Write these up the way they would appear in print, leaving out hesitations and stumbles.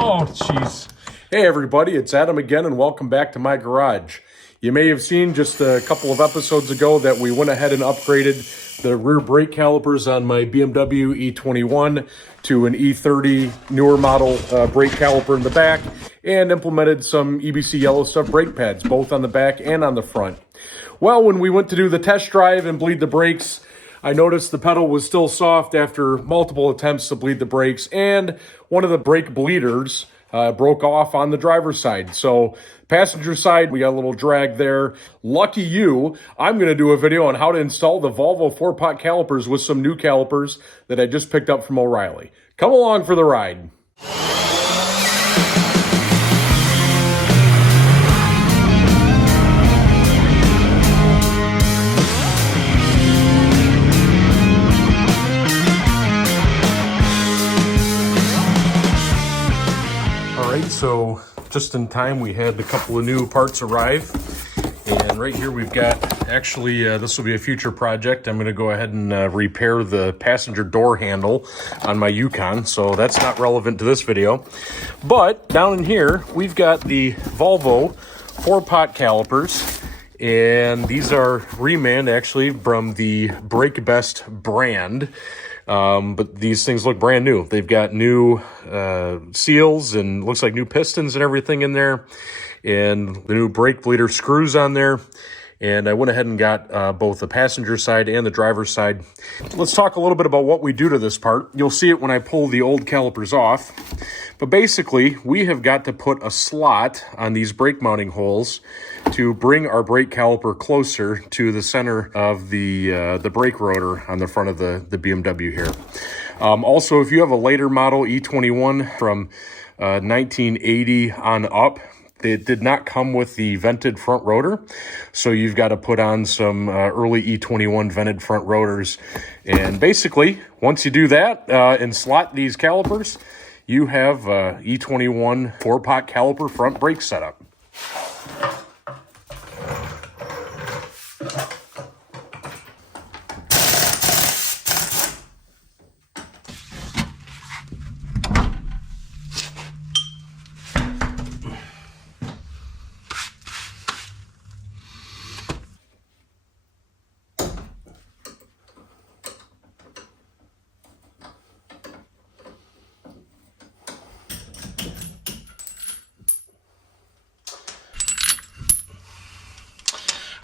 Oh, jeez. Hey everybody, it's Adam again and welcome back to my garage. You may have seen just a couple of episodes ago that we went ahead and upgraded the rear brake calipers on my BMW E21 to an E30 newer model brake caliper in the back and implemented some EBC Yellow Stuff brake pads, both on the back and on the front. Well, when we went to do the test drive and bleed the brakes, I noticed the pedal was still soft after multiple attempts to bleed the brakes, and one of the brake bleeders broke off on the driver's side. So passenger side, we got a little drag there. Lucky you, I'm going to do a video on how to install the Volvo 4-pot calipers with some new calipers that I just picked up from O'Reilly. Come along for the ride. So just in time, we had a couple of new parts arrive, and right here we've got, actually this will be a future project. I'm going to go ahead and repair the passenger door handle on my Yukon, so that's not relevant to this video. But down in here we've got the Volvo 4-pot calipers, and these are reman actually from the Brake Best brand. But these things look brand new. They've got new seals and looks like new pistons and everything in there, and the new brake bleeder screws on there. And I went ahead and got both the passenger side and the driver's side. Let's talk a little bit about what we do to this part. You'll see it when I pull the old calipers off. But basically, we have got to put a slot on these brake mounting holes to bring our brake caliper closer to the center of the brake rotor on the front of the BMW here. Also, if you have a later model E21 from 1980 on up, it did not come with the vented front rotor, so you've got to put on some early E21 vented front rotors. And basically, once you do that and slot these calipers, you have E21 4-pot caliper front brake setup.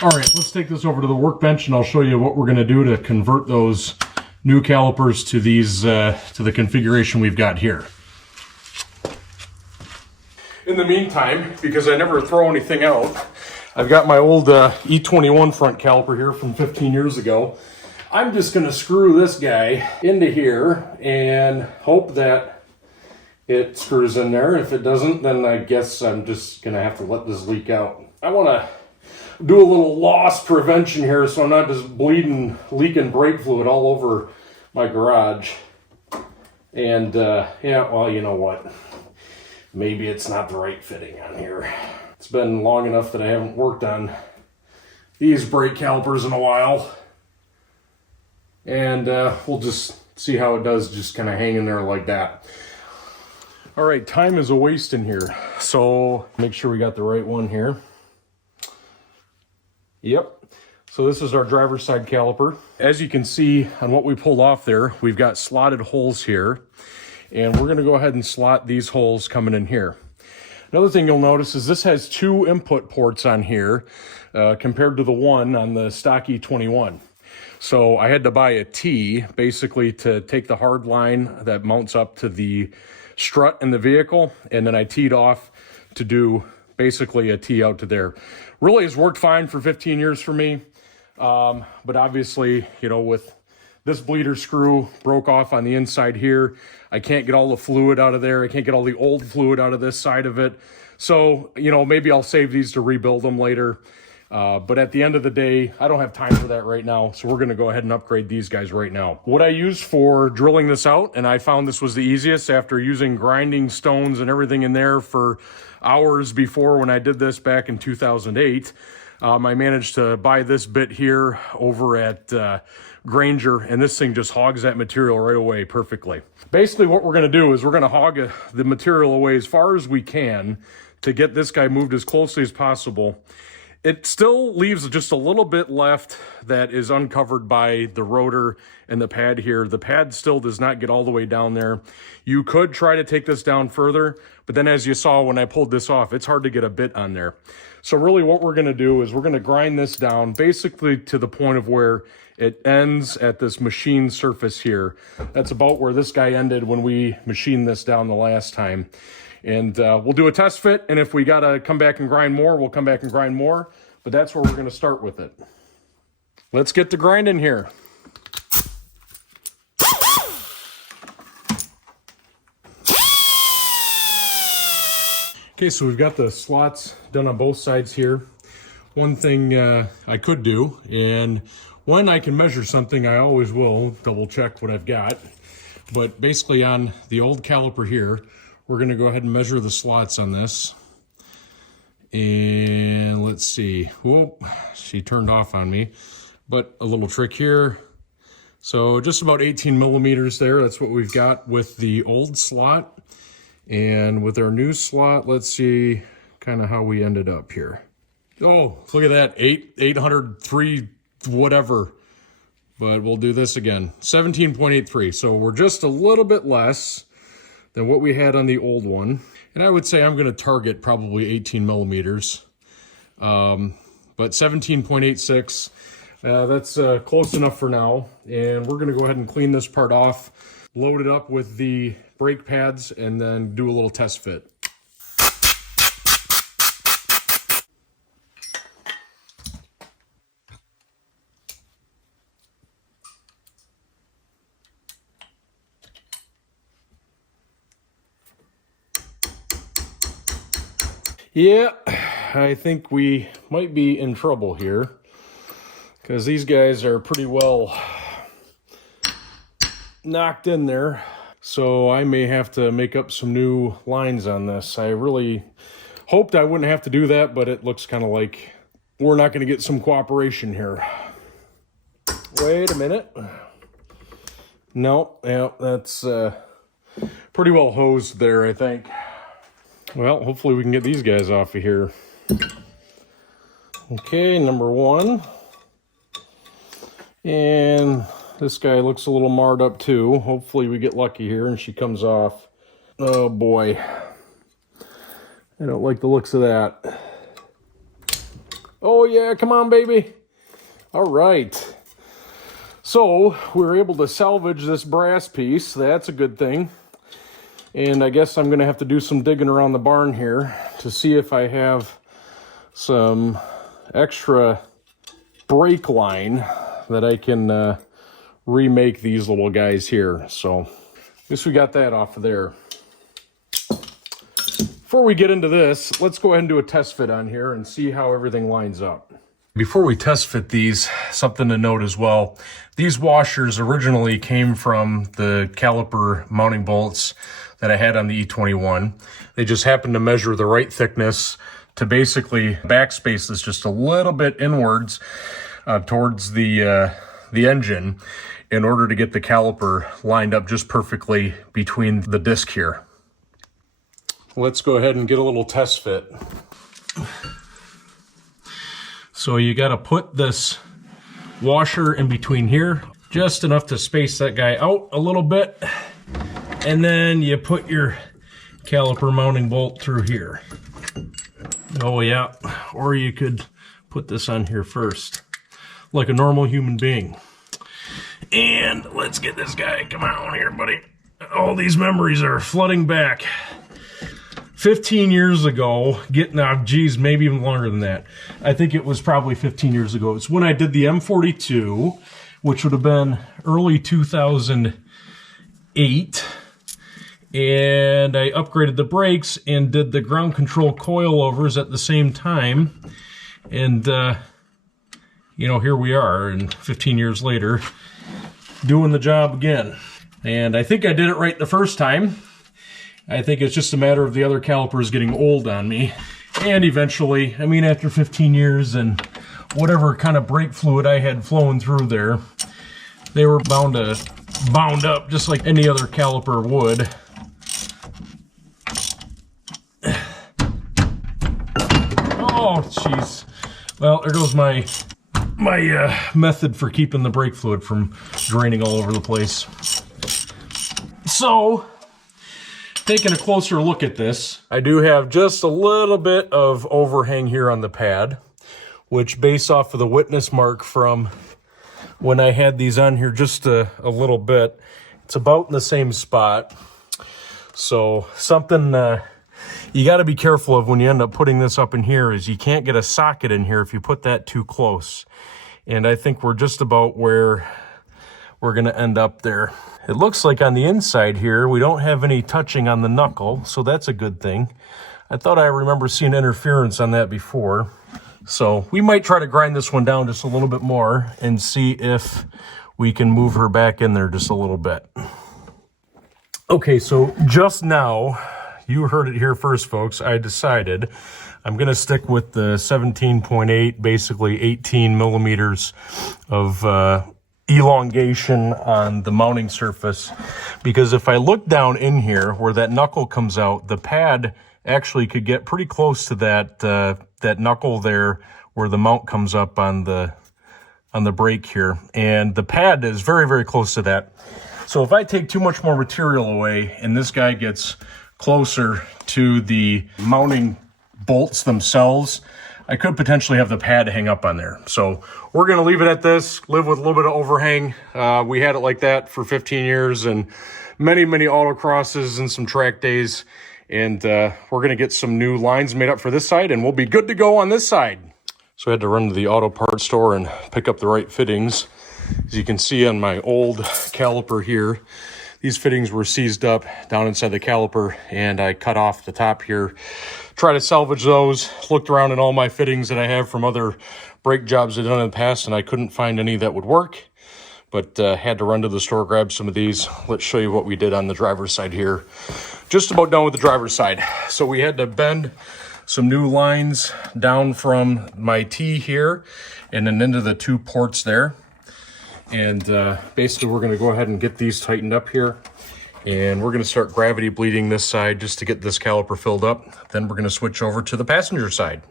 All right, let's take this over to the workbench and I'll show you what we're going to do to convert those new calipers to these to the configuration we've got here. In the meantime, because I never throw anything out, I've got my old E21 front caliper here from 15 years ago. I'm just going to screw this guy into here and hope that it screws in there. If it doesn't, then I guess I'm just going to have to let this leak out. I want to do a little loss prevention here so I'm not just leaking brake fluid all over my garage. And yeah, well, you know what? Maybe it's not the right fitting on here. It's been long enough that I haven't worked on these brake calipers in a while. And we'll just see how it does, just kind of hanging there like that. All right, time is a waste in here. So make sure we got the right one here. Yep, so this is our driver's side caliper. As you can see on what we pulled off there, we've got slotted holes here, and we're gonna go ahead and slot these holes coming in here. Another thing you'll notice is this has two input ports on here compared to the one on the stock E21. So I had to buy a T basically to take the hard line that mounts up to the strut in the vehicle, and then I teed off to do basically a T out to there. Really has worked fine for 15 years for me. But obviously, you know, with this bleeder screw broke off on the inside here, I can't get all the fluid out of there. I can't get all the old fluid out of this side of it. So, you know, maybe I'll save these to rebuild them later. But at the end of the day, I don't have time for that right now. So we're going to go ahead and upgrade these guys right now. What I used for drilling this out, and I found this was the easiest after using grinding stones and everything in there for hours before when I did this back in 2008. I managed to buy this bit here over at Granger, and this thing just hogs that material right away perfectly. Basically what we're going to do is we're going to hog the material away as far as we can to get this guy moved as closely as possible. It still leaves just a little bit left that is uncovered by the rotor and the pad here. The pad still does not get all the way down there. You could try to take this down further, but then as you saw when I pulled this off, it's hard to get a bit on there. So really what we're gonna do is we're gonna grind this down basically to the point of where it ends at this machine surface here. That's about where this guy ended when we machined this down the last time. And we'll do a test fit, and if we gotta come back and grind more, we'll come back and grind more, but that's where we're gonna start with it. Let's get to grinding here. Okay, so we've got the slots done on both sides here. One thing I could do, and when I can measure something, I always will double check what I've got. But basically on the old caliper here, we're gonna go ahead and measure the slots on this. And let's see, whoop, she turned off on me. But a little trick here. So just about 18 millimeters there, that's what we've got with the old slot. And with our new slot, let's see kind of how we ended up here. Oh, look at that, 803 whatever. But we'll do this again, 17.83. So we're just a little bit less than what we had on the old one. And I would say I'm gonna target probably 18 millimeters. But 17.86, that's close enough for now. And we're gonna go ahead and clean this part off, load it up with the brake pads, and then do a little test fit. Yeah, I think we might be in trouble here because these guys are pretty well knocked in there. So I may have to make up some new lines on this. I really hoped I wouldn't have to do that, but it looks kind of like we're not going to get some cooperation here. Wait a minute. No, yeah, that's pretty well hosed there, I think. Well, hopefully we can get these guys off of here. Okay, number one. And this guy looks a little marred up too. Hopefully we get lucky here and she comes off. Oh boy. I don't like the looks of that. Oh yeah, come on baby. All right. So we were able to salvage this brass piece. That's a good thing. And I guess I'm gonna have to do some digging around the barn here to see if I have some extra brake line that I can remake these little guys here. So at least we got that off of there. Before we get into this, let's go ahead and do a test fit on here and see how everything lines up. Before we test fit these, something to note as well. These washers originally came from the caliper mounting bolts that I had on the E21. They just happened to measure the right thickness to basically backspace this just a little bit inwards towards the engine in order to get the caliper lined up just perfectly between the disc here. Let's go ahead and get a little test fit. So you got to put this washer in between here, just enough to space that guy out a little bit. And then you put your caliper mounting bolt through here. Oh yeah, or you could put this on here first, like a normal human being. And let's get this guy, come on here, buddy. All these memories are flooding back. 15 years ago, geez, maybe even longer than that. I think it was probably 15 years ago. It's when I did the M42, which would have been early 2008. And I upgraded the brakes and did the ground control coilovers at the same time. And, you know, here we are, and 15 years later, doing the job again. And I think I did it right the first time. I think it's just a matter of the other calipers getting old on me. And eventually, I mean, after 15 years and whatever kind of brake fluid I had flowing through there, They were bound up just like any other caliper would. Oh, jeez. Well, there goes my method for keeping the brake fluid from draining all over the place. So, taking a closer look at this, I do have just a little bit of overhang here on the pad, which based off of the witness mark from when I had these on here just a little bit, it's about in the same spot. So something you got to be careful of when you end up putting this up in here is you can't get a socket in here if you put that too close. And I think we're just about where we're going to end up there. It looks like on the inside here, we don't have any touching on the knuckle, so that's a good thing. I thought I remember seeing interference on that before. So we might try to grind this one down just a little bit more and see if we can move her back in there just a little bit. Okay, so just now, you heard it here first, folks, I decided I'm going to stick with the 17.8, basically 18 millimeters of elongation on the mounting surface, because if I look down in here where that knuckle comes out, the pad actually could get pretty close to that that knuckle there where the mount comes up on the brake here, and the pad is very, very close to that. So if I take too much more material away and this guy gets closer to the mounting bolts themselves, I could potentially have the pad hang up on there. So we're going to leave it at this, live with a little bit of overhang. We had it like that for 15 years and many, many autocrosses and some track days. And we're going to get some new lines made up for this side and we'll be good to go on this side. So I had to run to the auto parts store and pick up the right fittings. As you can see on my old caliper here, these fittings were seized up down inside the caliper and I cut off the top here. Try to salvage those. Looked around in all my fittings that I have from other brake jobs I've done in the past and I couldn't find any that would work. But had to run to the store, grab some of these. Let's show you what we did on the driver's side here. Just about done with the driver's side. So we had to bend some new lines down from my T here and then into the two ports there. And basically we're going to go ahead and get these tightened up here. And we're going to start gravity bleeding this side just to get this caliper filled up. Then we're going to switch over to the passenger side.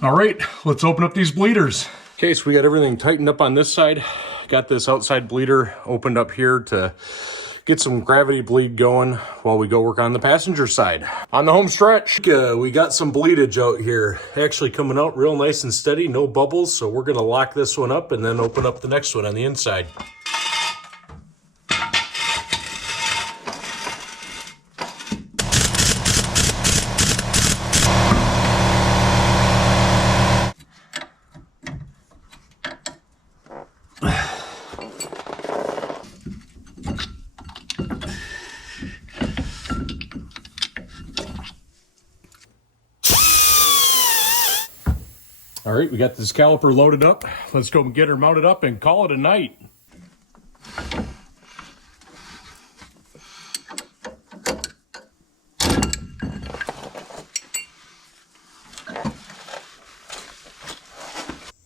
All right, let's open up these bleeders. Okay, so we got everything tightened up on this side. Got this outside bleeder opened up here to get some gravity bleed going while we go work on the passenger side. On the home stretch, we got some bleedage out here. Actually coming out real nice and steady, no bubbles. So we're gonna lock this one up and then open up the next one on the inside. All right, we got this caliper loaded up. Let's go get her mounted up and call it a night.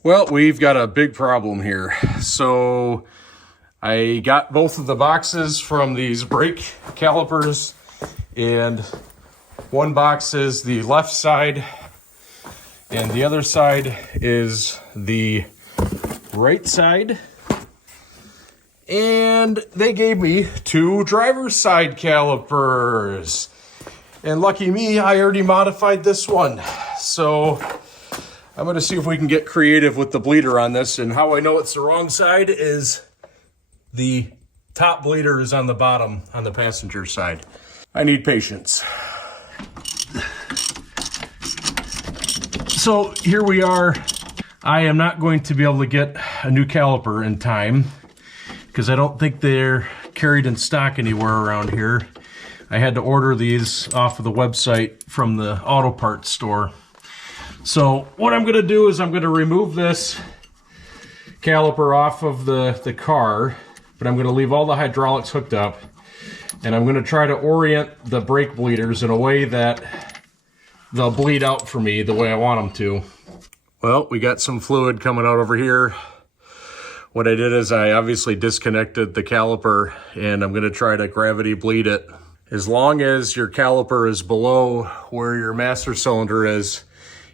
Well, we've got a big problem here. So I got both of the boxes from these brake calipers, and one box is the left side and the other side is the right side. And they gave me two driver's side calipers. And lucky me, I already modified this one. So I'm gonna see if we can get creative with the bleeder on this. And how I know it's the wrong side is the top bleeder is on the bottom on the passenger side. I need patience. So here we are. I am not going to be able to get a new caliper in time because I don't think they're carried in stock anywhere around here. I had to order these off of the website from the auto parts store. So what I'm gonna do is I'm gonna remove this caliper off of the car, but I'm gonna leave all the hydraulics hooked up. And I'm going to try to orient the brake bleeders in a way that they'll bleed out for me the way I want them to. Well, we got some fluid coming out over here. What I did is I obviously disconnected the caliper, and I'm going to try to gravity bleed it. As long as your caliper is below where your master cylinder is,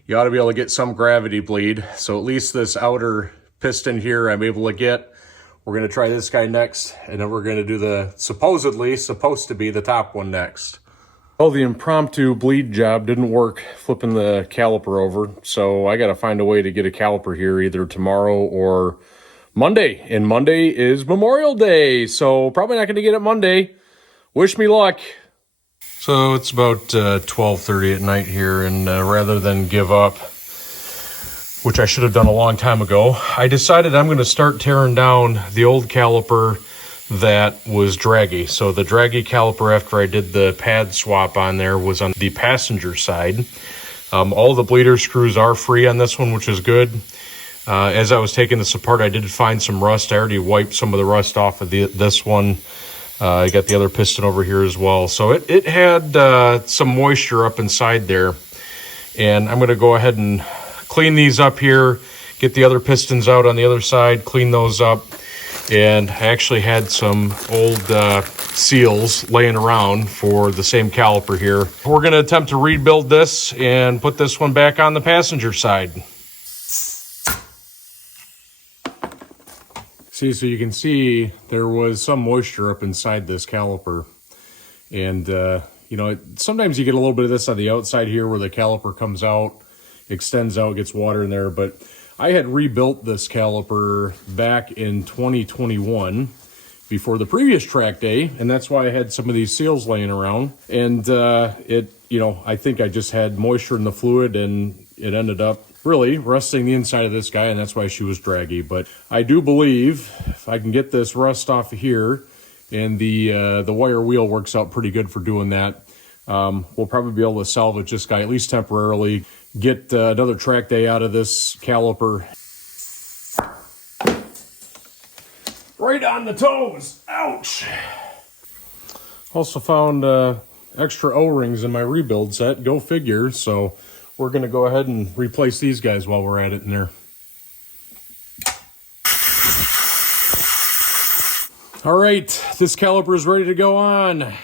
you ought to be able to get some gravity bleed. So at least this outer piston here I'm able to get. We're going to try this guy next, and then we're going to do the supposed to be the top one next. Well, the impromptu bleed job didn't work flipping the caliper over, so I got to find a way to get a caliper here either tomorrow or Monday. And Monday is Memorial Day, so probably not going to get it Monday. Wish me luck. So it's about 12:30 at night here, and rather than give up, which I should have done a long time ago, I decided I'm going to start tearing down the old caliper that was draggy. So the draggy caliper, after I did the pad swap on there, was on the passenger side. All the bleeder screws are free on this one, which is good. As I was taking this apart, I did find some rust. I already wiped some of the rust off of this one. I got the other piston over here as well. So it had some moisture up inside there. And I'm going to go ahead and clean these up here, get the other pistons out on the other side, clean those up. And I actually had some old seals laying around for the same caliper here. We're going to attempt to rebuild this and put this one back on the passenger side. See, so you can see there was some moisture up inside this caliper. And, sometimes you get a little bit of this on the outside here where the caliper comes out, extends out, gets water in there. But I had rebuilt this caliper back in 2021 before the previous track day, and that's why I had some of these seals laying around. And I think I just had moisture in the fluid, and it ended up really rusting the inside of this guy, and that's why she was draggy. But I do believe if I can get this rust off of here, and the wire wheel works out pretty good for doing that, we'll probably be able to salvage this guy at least temporarily, get another track day out of this caliper. Right on the toes. Ouch. Also found extra O-rings in my rebuild set. Go figure. So we're going to go ahead and replace these guys while we're at it in there. All right, this caliper is ready to go on.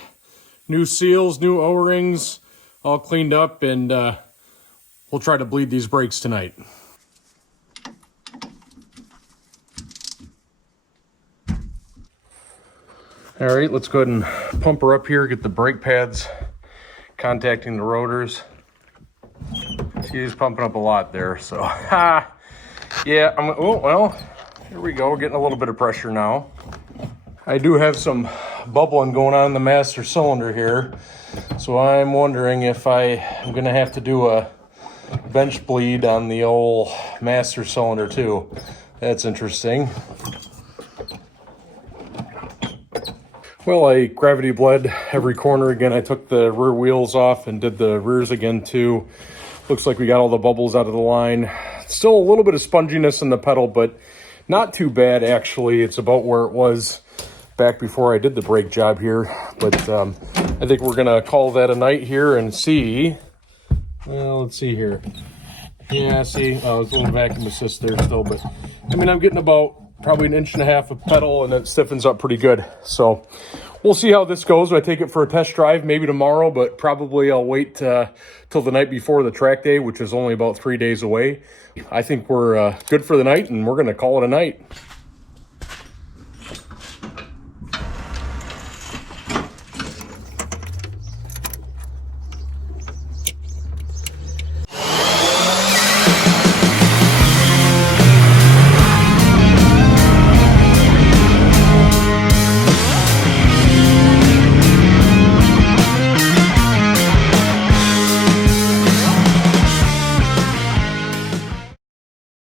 New seals, new O-rings, all cleaned up, and we'll try to bleed these brakes tonight. All right, let's go ahead and pump her up here, get the brake pads contacting the rotors. She's pumping up a lot there, so yeah. Well, here we go. We're getting a little bit of pressure now. I do have some bubbling going on in the master cylinder here, so I'm wondering if I'm going to have to do a bench bleed on the old master cylinder too. That's interesting. Well, I gravity bled every corner again. I took the rear wheels off and did the rears again too. Looks like we got all the bubbles out of the line. Still a little bit of sponginess in the pedal, but not too bad actually. It's about where it was back before I did the brake job here. But I think we're gonna call that a night here and see. Well, let's see here. Yeah, see, it's a little vacuum assist there still, but I mean, I'm getting about probably 1.5 inches of pedal, and it stiffens up pretty good. So we'll see how this goes. I take it for a test drive maybe tomorrow, but probably I'll wait till the night before the track day, which is only about 3 days away. I think we're good for the night, and we're going to call it a night.